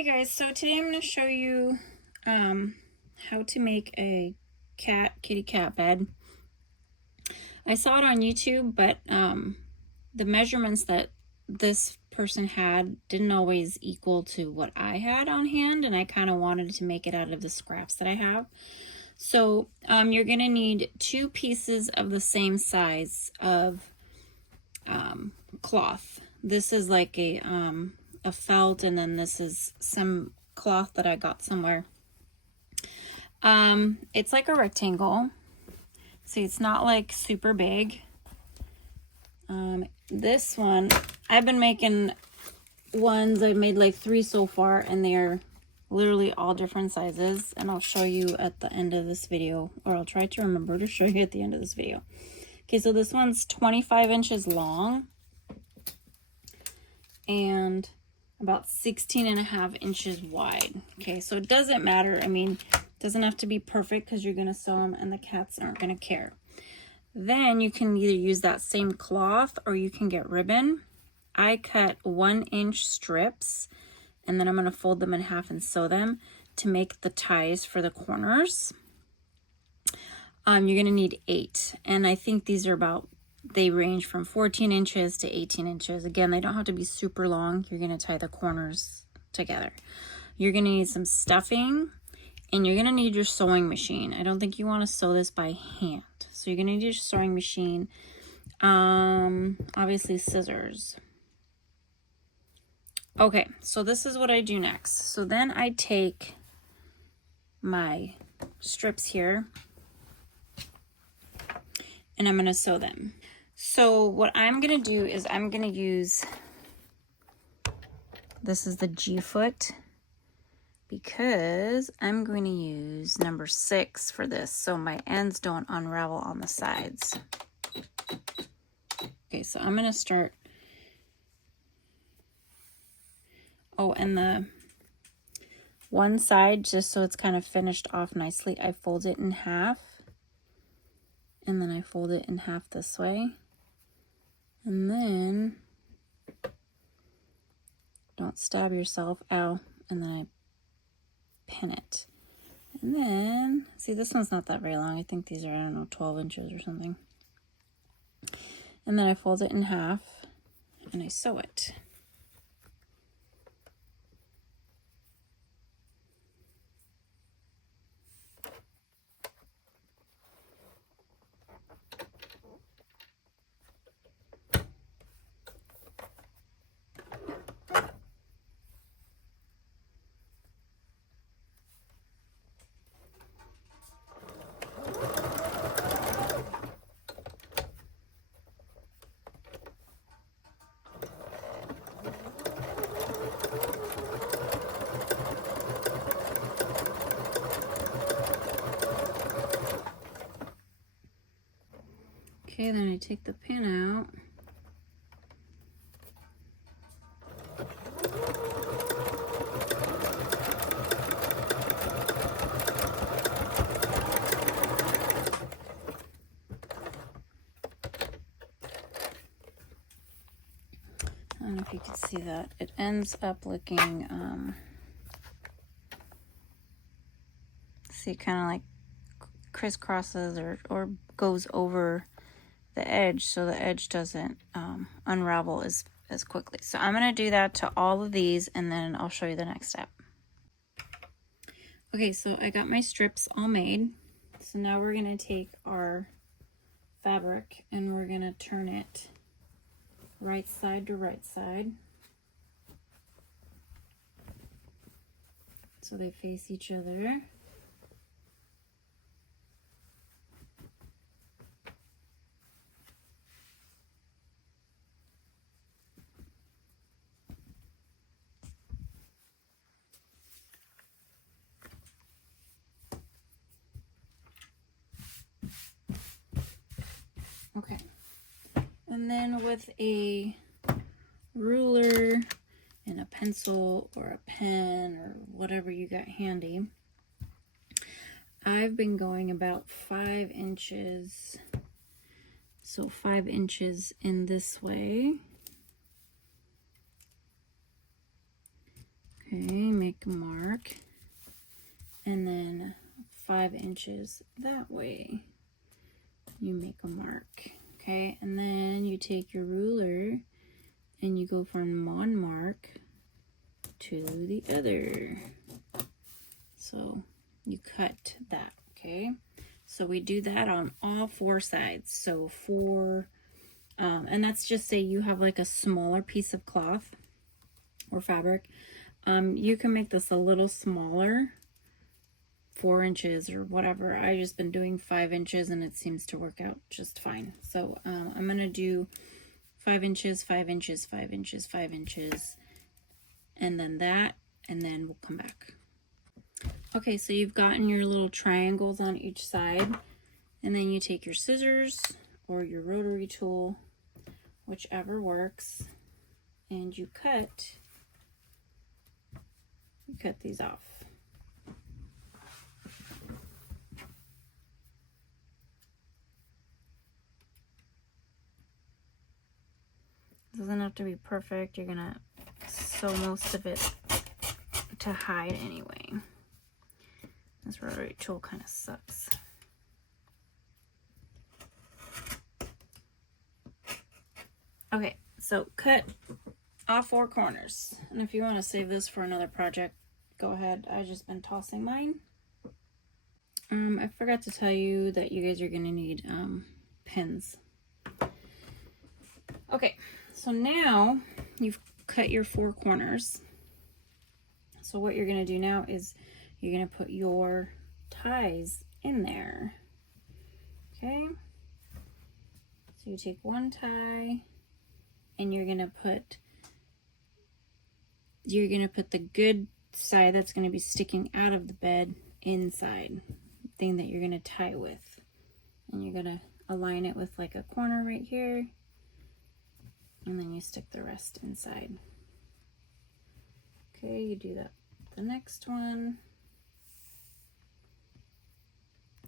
Hey guys, so today I'm going to show you how to make a kitty cat bed. I saw it on YouTube, but the measurements that this person had didn't always equal to what I had on hand, and I kind of wanted to make it out of the scraps that I have. So you're going to need 2 pieces of the same size of cloth. This is like a felt, and then this is some cloth that I got somewhere. It's like a rectangle. See, it's not like super big. This one, I've been making ones, I've made like 3 so far, and they're literally all different sizes, and I'll show you at the end of this video, or I'll try to remember to show you at the end of this video. Okay, so this one's 25 inches long and about 16.5 inches wide. Okay, so it doesn't matter. I mean, it doesn't have to be perfect because you're going to sew them and the cats aren't going to care. Then you can either use that same cloth or you can get ribbon. I cut 1-inch strips, and then I'm going to fold them in half and sew them to make the ties for the corners. You're going to need 8, and I think these are about, they range from 14 inches to 18 inches. Again, they don't have to be super long. You're going to tie the corners together. You're going to need some stuffing, and you're going to need your sewing machine. I don't think you want to sew this by hand. So you're going to need your sewing machine. Obviously scissors. Okay, so this is what I do next. So then I take my strips here, and I'm going to sew them. So what I'm going to do is I'm going to use, this is the G foot, because I'm going to use number 6 for this, so my ends don't unravel on the sides. Okay, so I'm going to start, oh, and the one side, just so it's kind of finished off nicely, I fold it in half, and then I fold it in half this way, and then don't stab yourself, ow, and then I pin it. And then, see, this one's not that very long. I think these are, I don't know, 12 inches or something. And then I fold it in half, and I sew it. Okay, then I take the pin out. I don't know if you can see that. It ends up looking, see, kind of like crisscrosses or goes over the edge, so the edge doesn't unravel as quickly. So I'm going to do that to all of these, and then I'll show you the next step. Okay, so I got my strips all made. So now we're going to take our fabric and we're going to turn it right side to right side, so they face each other. Okay, and then with a ruler and a pencil or a pen or whatever you got handy, I've been going about 5 inches, so 5 inches in this way, Okay, make a mark, and then 5 inches that way. You make a mark, okay, and then you take your ruler and you go from one mark to the other. So you cut that, okay? So we do that on all 4 sides. So and that's just say you have like a smaller piece of cloth or fabric. You can make this a little smaller, 4 inches or whatever. I just been doing 5 inches and it seems to work out just fine. So I'm gonna do 5 inches, 5 inches, 5 inches, 5 inches, and then that, and then we'll come back. Okay, so you've gotten your little triangles on each side, and then you take your scissors or your rotary tool, whichever works, and you cut these off. It doesn't have to be perfect. You're gonna sew most of it to hide anyway. This rotary tool kind of sucks. Okay, so cut off 4 corners. And if you want to save this for another project, go ahead. I've just been tossing mine. I forgot to tell you that you guys are going to need pins. Okay, so now you've cut your 4 corners. So what you're going to do now is you're going to put your ties in there. Okay, so you take one tie and you're going to put the good side that's going to be sticking out of the bed inside thing that you're going to tie with, and you're going to align it with like a corner right here, and then you stick the rest inside. Okay, you do that. The next one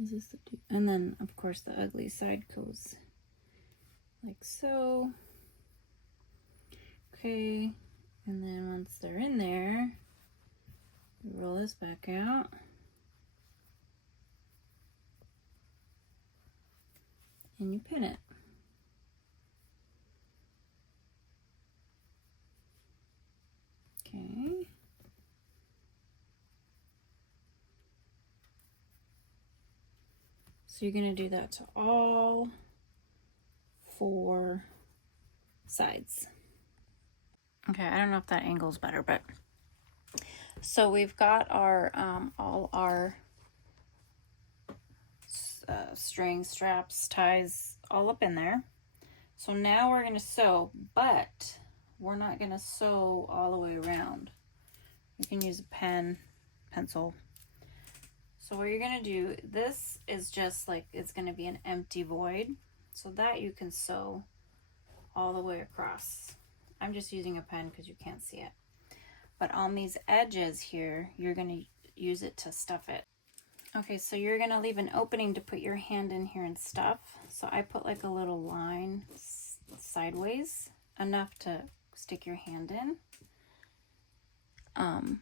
is this, and then of course the ugly side goes like so. Okay, and then once they're in there, you roll this back out. And you pin it. Okay. So you're going to do that to all 4 sides. Okay, I don't know if that angle's better, but so we've got our all our strings, straps, ties all up in there. So now we're going to sew, but we're not going to sew all the way around. You can use a pen, pencil. So what you're going to do, this is just like, it's going to be an empty void, so that you can sew all the way across. I'm just using a pen because you can't see it. But on these edges here, you're going to use it to stuff it. Okay, so you're going to leave an opening to put your hand in here and stuff. So I put like a little line sideways, enough to stick your hand in. And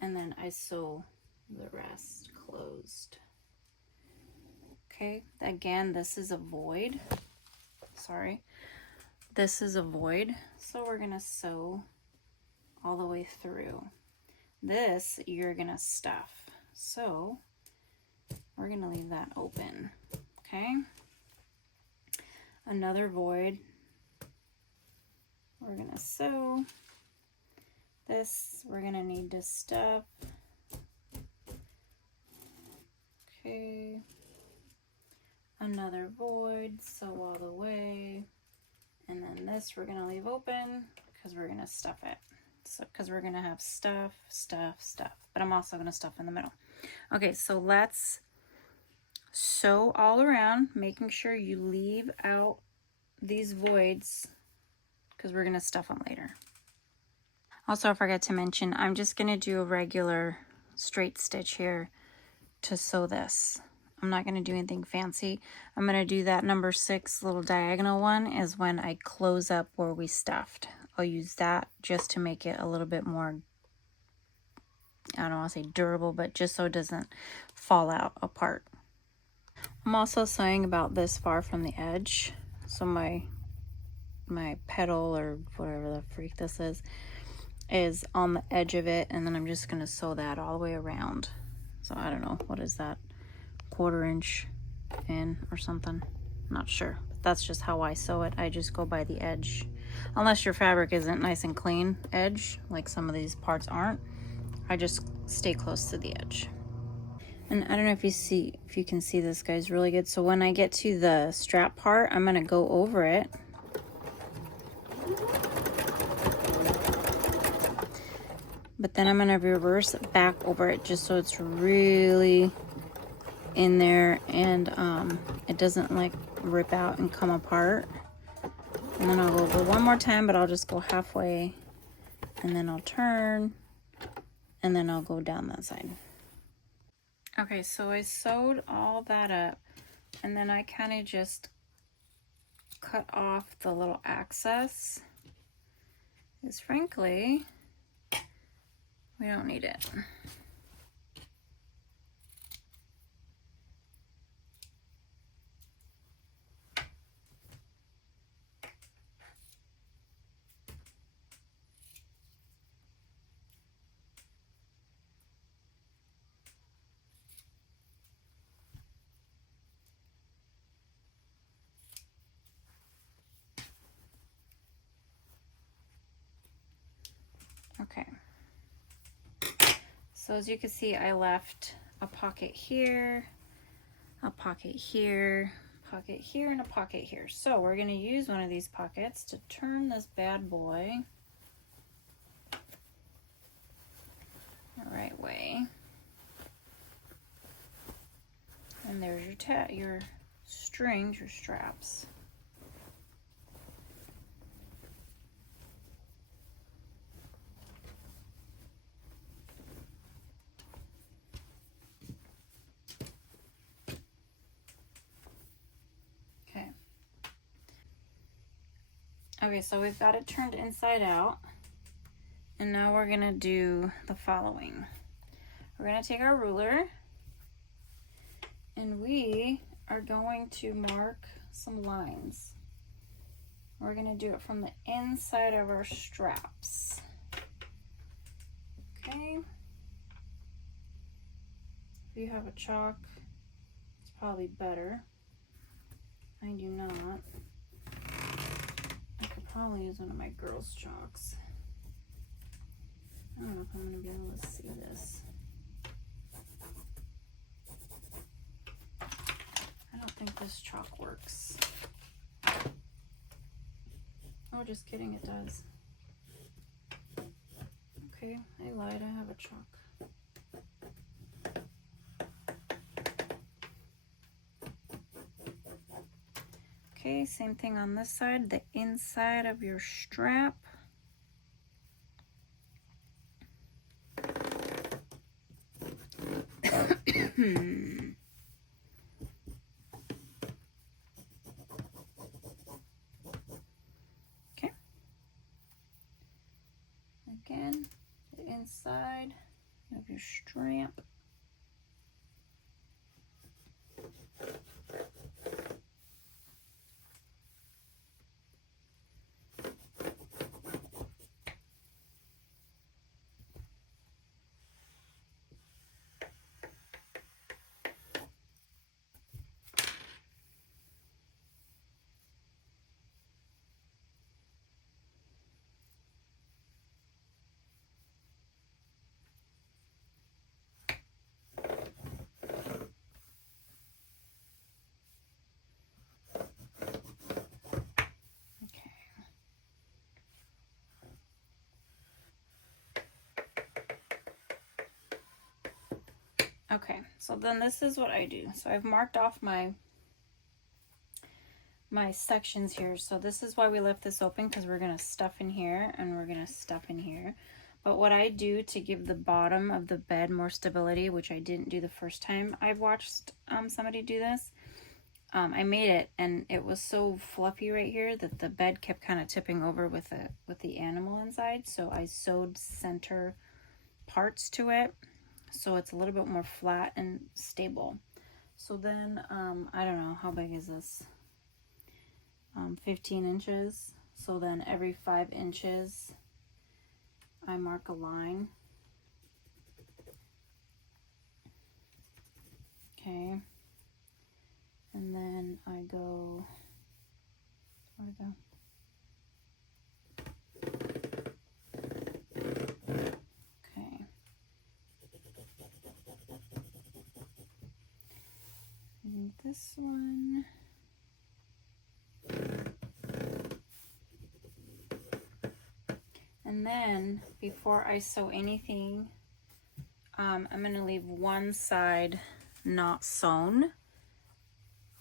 then I sew the rest closed. Okay, again, this is a void. Sorry. This is a void, so we're going to sew all the way through. This you're going to stuff. So we're going to leave that open. Okay. Another void. We're going to sew. This we're going to need to stuff. Okay. Another void, sew all the way. And then this we're going to leave open because we're going to stuff it. So, because we're going to have stuff, stuff, stuff. But I'm also going to stuff in the middle. Okay, so let's sew all around, making sure you leave out these voids because we're going to stuff them later. Also, I forgot to mention, I'm just going to do a regular straight stitch here to sew this. I'm not going to do anything fancy. I'm going to do that number 6 little diagonal one is when I close up where we stuffed. I'll use that just to make it a little bit more I don't want to say durable, but just so it doesn't fall out apart. I'm also sewing about this far from the edge, so my petal or whatever the freak this is on the edge of it, and then I'm just going to sew that all the way around. So I don't know, what is that, 1/4 inch in or something, not sure. That's just how I sew it. I just go by the edge, unless your fabric isn't nice and clean edge like some of these parts aren't. I just stay close to the edge. And I don't know if you can see this, guys, really good. So when I get to the strap part, I'm gonna go over it. But then I'm gonna reverse back over it just so it's really in there and it doesn't like rip out and come apart. And then I'll go over one more time, but I'll just go halfway, and then I'll turn, and then I'll go down that side. Okay, so I sewed all that up, and then I kind of just cut off the little excess, because frankly, we don't need it. Okay, so as you can see, I left a pocket here, a pocket here, pocket here, and a pocket here. So we're going to use one of these pockets to turn this bad boy the right way. And there's your strings, your straps. Okay, so we've got it turned inside out, and now we're gonna do the following. We're gonna take our ruler, and we are going to mark some lines. We're gonna do it from the inside of our straps. Okay. If you have a chalk, it's probably better. I do not. I could probably use one of my girls' chalks. I don't know if I'm going to be able to see this. I don't think this chalk works. Oh, just kidding, it does. Okay, I lied, I have a chalk. Okay, same thing on this side, the inside of your strap. Okay. Again, the inside of your strap. Okay, so then this is what I do. So I've marked off my sections here. So this is why we left this open, because we're going to stuff in here and we're going to stuff in here. But what I do to give the bottom of the bed more stability, which I didn't do the first time I've watched somebody do this, I made it, and it was so fluffy right here that the bed kept kind of tipping over with the animal inside. So I sewed center parts to it, so it's a little bit more flat and stable. So then, I don't know, how big is this? 15 inches. So then every 5 inches, I mark a line. Okay. And then I go, where'd it go? Okay. And this one. And then before I sew anything, I'm going to leave one side not sewn.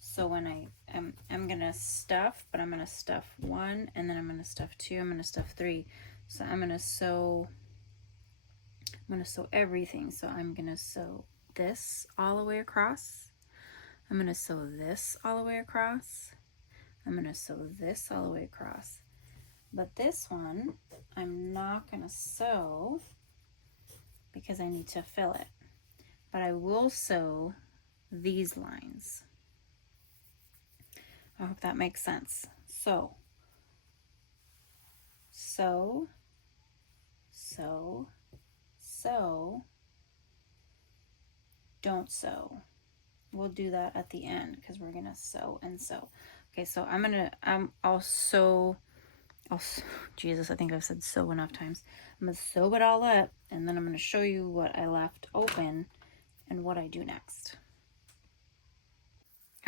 So when I'm going to stuff, but I'm going to stuff 1, and then I'm going to stuff 2, I'm going to stuff 3. So I'm going to sew everything. So I'm going to sew this all the way across. I'm going to sew this all the way across. I'm going to sew this all the way across. But this one, I'm not going to sew because I need to fill it. But I will sew these lines. I hope that makes sense. So, sew, sew, sew, don't sew. We'll do that at the end because we're gonna sew and sew. Okay, so I'll sew, Jesus, I think I've said sew enough times. I'm gonna sew it all up, and then I'm gonna show you what I left open and what I do next.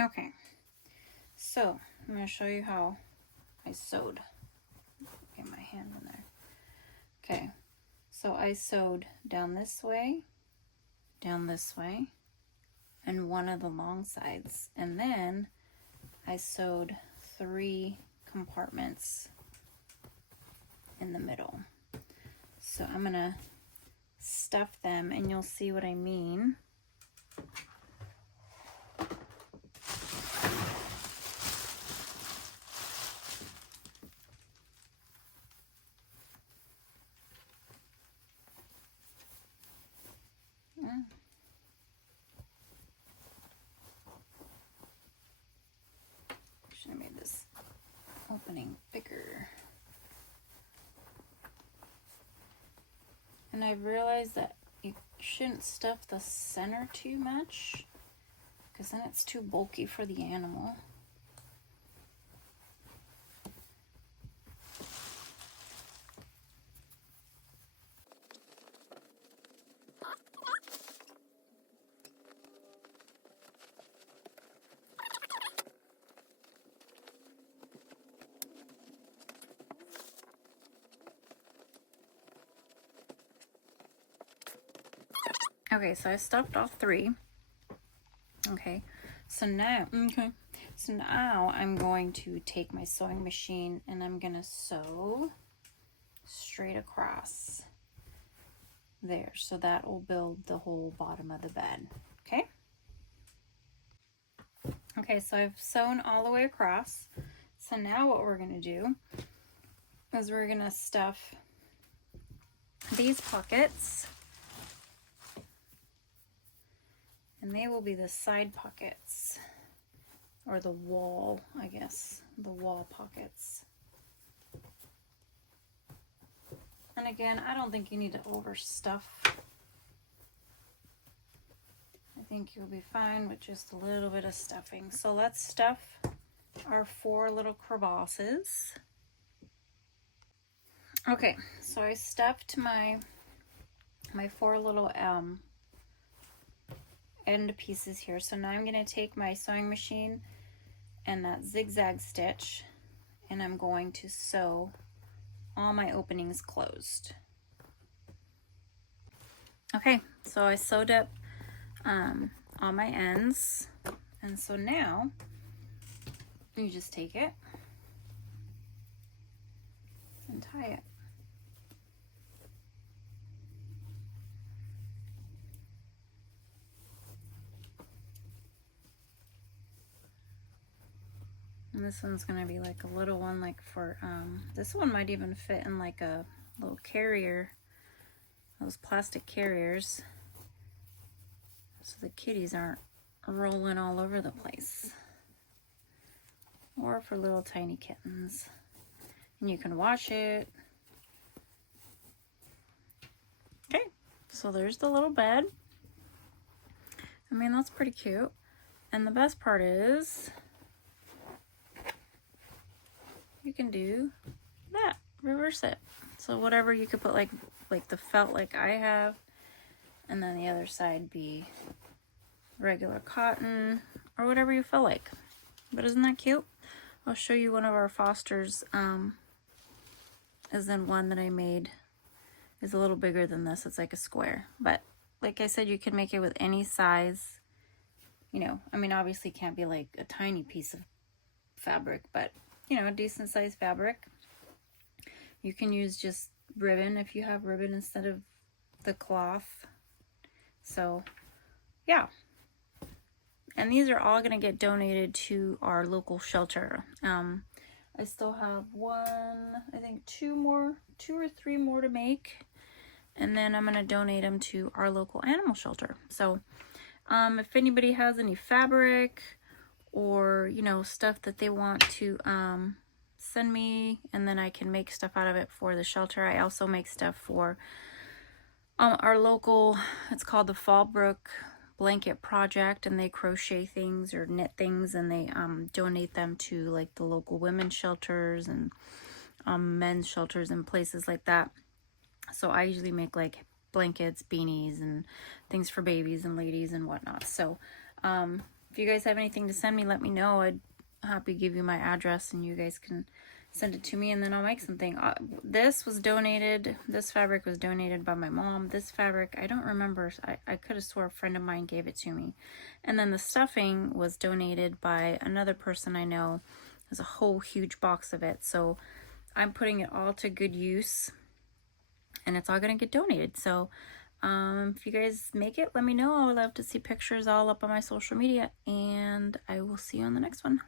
Okay, so I'm gonna show you how I sewed. Get my hand in there. Okay, so I sewed down this way, and one of the long sides, and then I sewed 3 compartments in the middle. So I'm gonna stuff them, and you'll see what I mean. Should have made this opening bigger. And I've realized that you shouldn't stuff the center too much, because then it's too bulky for the animal. Okay, so I stuffed all 3. Okay, so now I'm going to take my sewing machine and I'm gonna sew straight across there. So that will build the whole bottom of the bed. Okay. Okay, so I've sewn all the way across. So now what we're gonna do is we're gonna stuff these pockets. And they will be the side pockets, or the wall, I guess, the wall pockets. And again, I don't think you need to overstuff. I think you'll be fine with just a little bit of stuffing. So let's stuff our 4 little crevasses. Okay, so I stuffed my 4 little end pieces here. So now I'm going to take my sewing machine and that zigzag stitch, and I'm going to sew all my openings closed. Okay, so I sewed up all my ends, and so now you just take it and tie it. And this one's gonna be like a little one, like for this one might even fit in like a little carrier those plastic carriers so the kitties aren't rolling all over the place. Or for little tiny kittens. And you can wash it. Okay, so there's the little bed. I mean, that's pretty cute. And the best part is you can do that, reverse it. So whatever, you could put like the felt like I have, and then the other side be regular cotton or whatever you feel like. But isn't that cute? I'll show you one of our Fosters, is in one that I made. Is a little bigger than this. It's like a square, but like I said, you can make it with any size. You know, I mean, obviously it can't be like a tiny piece of fabric, but you know, a decent size fabric. You can use just ribbon if you have ribbon instead of the cloth. So yeah, and these are all going to get donated to our local shelter. I still have I think two or three more to make, and then I'm going to donate them to our local animal shelter. So if anybody has any fabric or, you know, stuff that they want to send me, and then I can make stuff out of it for the shelter. I also make stuff for our local, it's called the Fallbrook Blanket Project, and they crochet things or knit things, and they donate them to like the local women's shelters and men's shelters and places like that. So I usually make like blankets, beanies, and things for babies and ladies and whatnot. So if you guys have anything to send me, let me know. I'd happy to give you my address and you guys can send it to me, and then I'll make something. This was donated, this fabric was donated by my mom. This fabric, I don't remember, I could have swore a friend of mine gave it to me. And then the stuffing was donated by another person I know. There's a whole huge box of it, so I'm putting it all to good use, and it's all gonna get donated. So if you guys make it, let me know. I would love to see pictures all up on my social media, and I will see you on the next one.